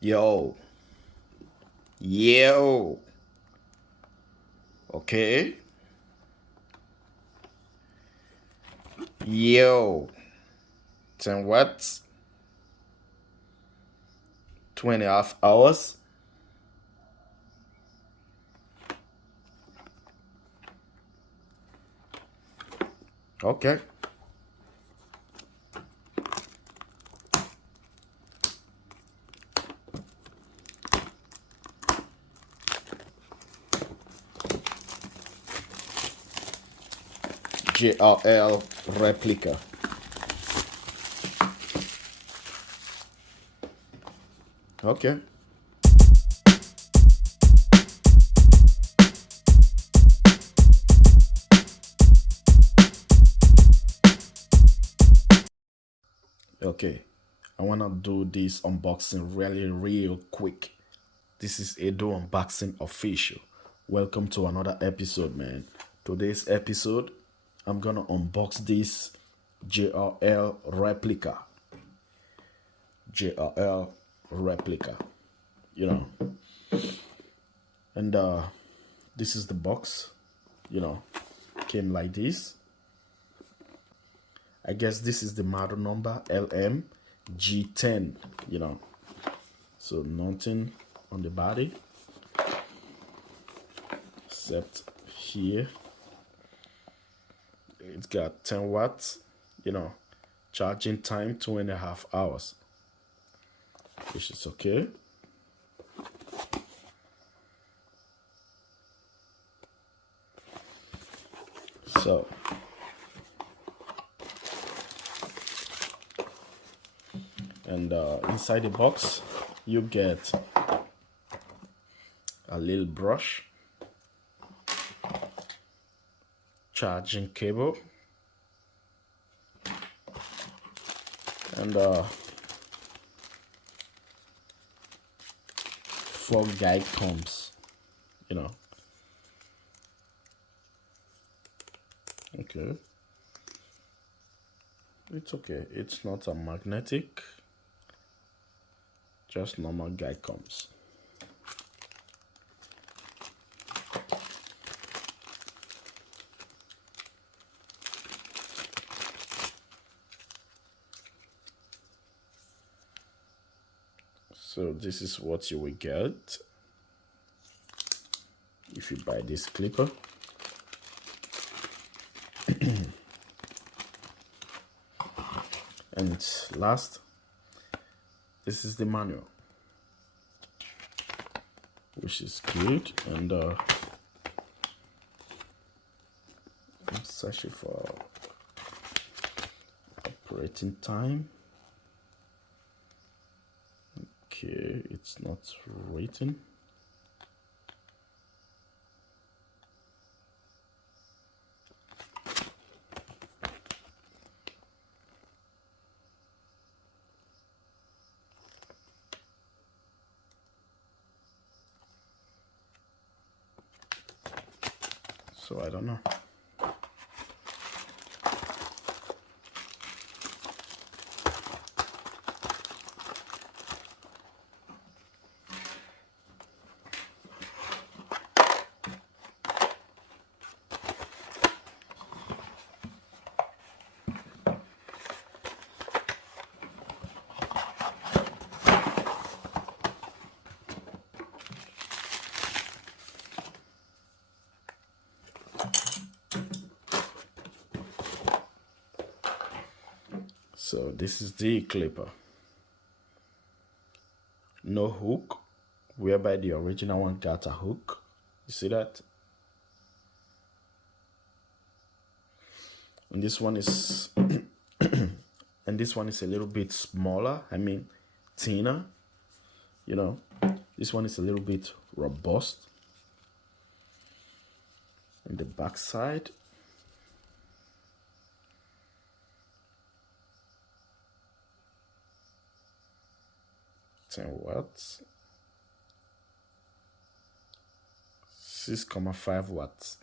Yo, yo, okay, yo, 10 watts, 2.5 hours, okay, jRL Replica, okay, okay. I wanna do this unboxing really real quick. This is Edo Unboxing Official. Welcome to another episode, man. Today's episode, I'm gonna unbox this jRL Replica. jRL Replica. You know, and this is the box. You know, came like this. I guess this is the model number LMG10. You know, so nothing on the body except here. It's got 10 watts. You know, charging time 2.5 hours, which is okay. So and inside the box you get a little brush, charging cable, and 4 guide combs, you know. Okay, it's okay, it's not a magnetic, just normal guide combs. So this is what you will get if you buy this clipper. And last, this is the manual, which is good. And I'm searching for operating time. Okay, it's not written. So I don't know. So this is the clipper. No hook, whereby the original one got a hook. You see that? And this one is and this one is a little bit smaller, I mean thinner. You know, this one is a little bit robust. And the back side, watts, 6.5 watts.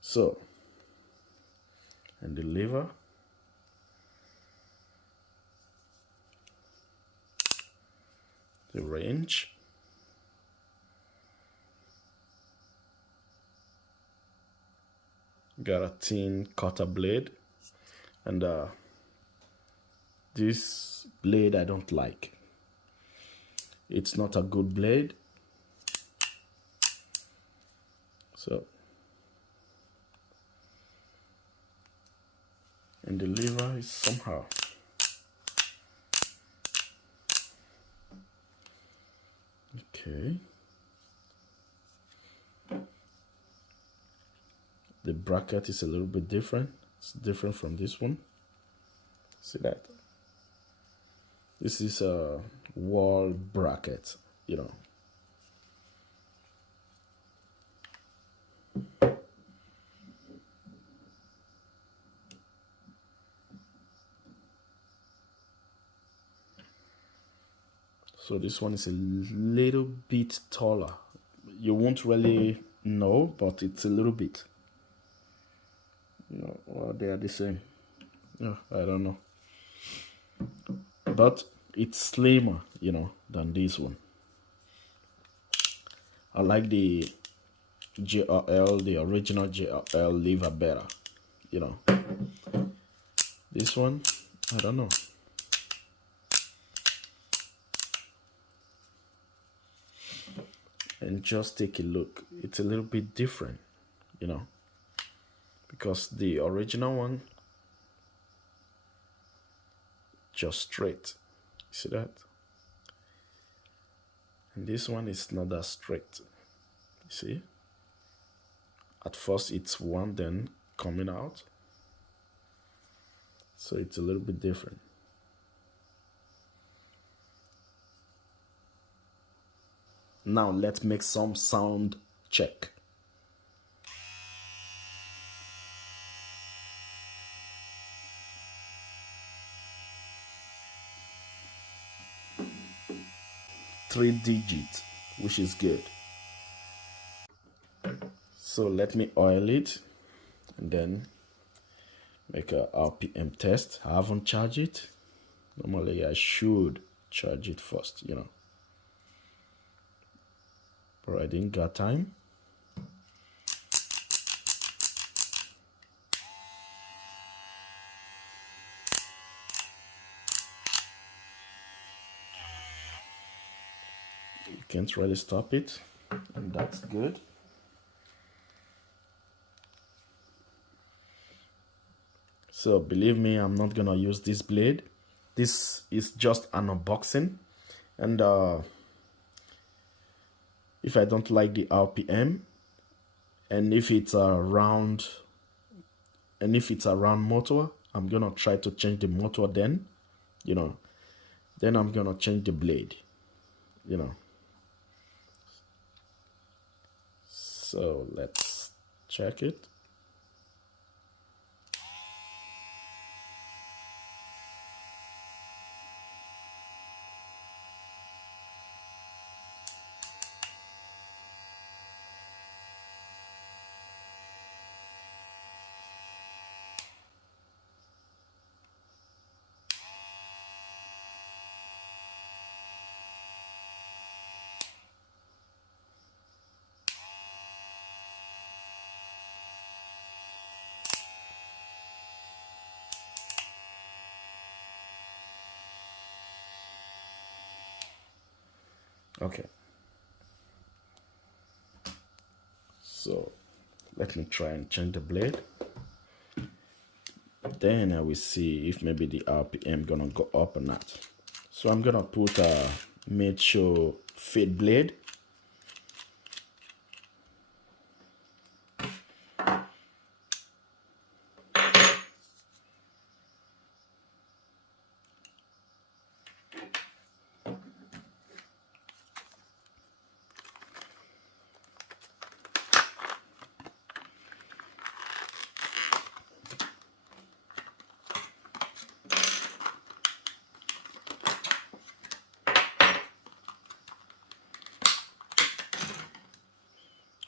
So, and the lever, the range. Got a thin cutter blade, and this blade I don't like. It's not a good blade. So, and the lever is somehow. Okay. The bracket is a little bit different. It's different from this one. See that? This is a wall bracket, you know. So this one is a little bit taller. You won't really know, but it's a little bit. You know, well, they are the same. No, I don't know. But it's slimmer, you know, than this one. I like the jRL, the original jRL lever better, you know. This one, I don't know. And just take a look. It's a little bit different, you know, because the original one just straight. See that? And this one is not that straight. You see? At first it's one, then coming out. So it's a little bit different. Now let's make some sound check. Three digits, which is good. So let me oil it and then make a RPM test. I haven't charged it. Normally I should charge it first, you know. But I didn't got time. You can't really stop it, and that's good. So believe me, I'm not gonna use this blade. This is just an unboxing, and if I don't like the RPM, and if it's a round motor, I'm gonna try to change the motor then, you know. Then I'm gonna change the blade, you know. So let's check it. Okay. So let me try and change the blade. Then I will see if maybe the RPM gonna go up or not. So I'm gonna put a made sure fit blade.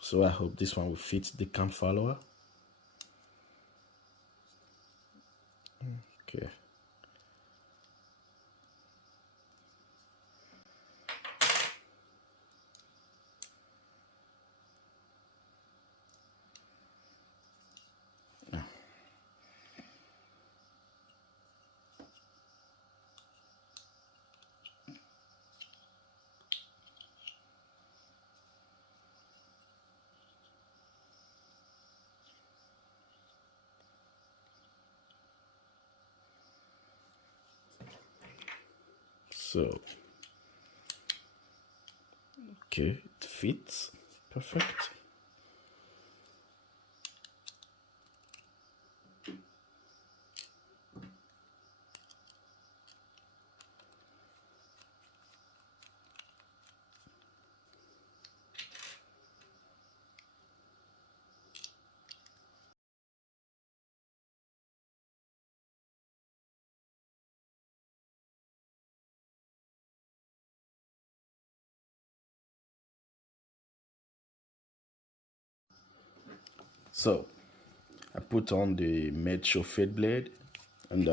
So I hope this one will fit the cam follower. Okay. So, okay, it fits. Perfect. So, I put on the made show fade blade, and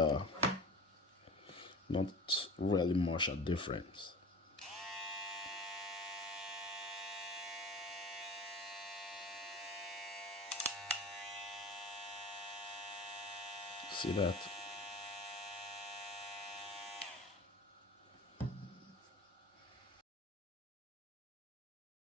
not really much a difference. See that?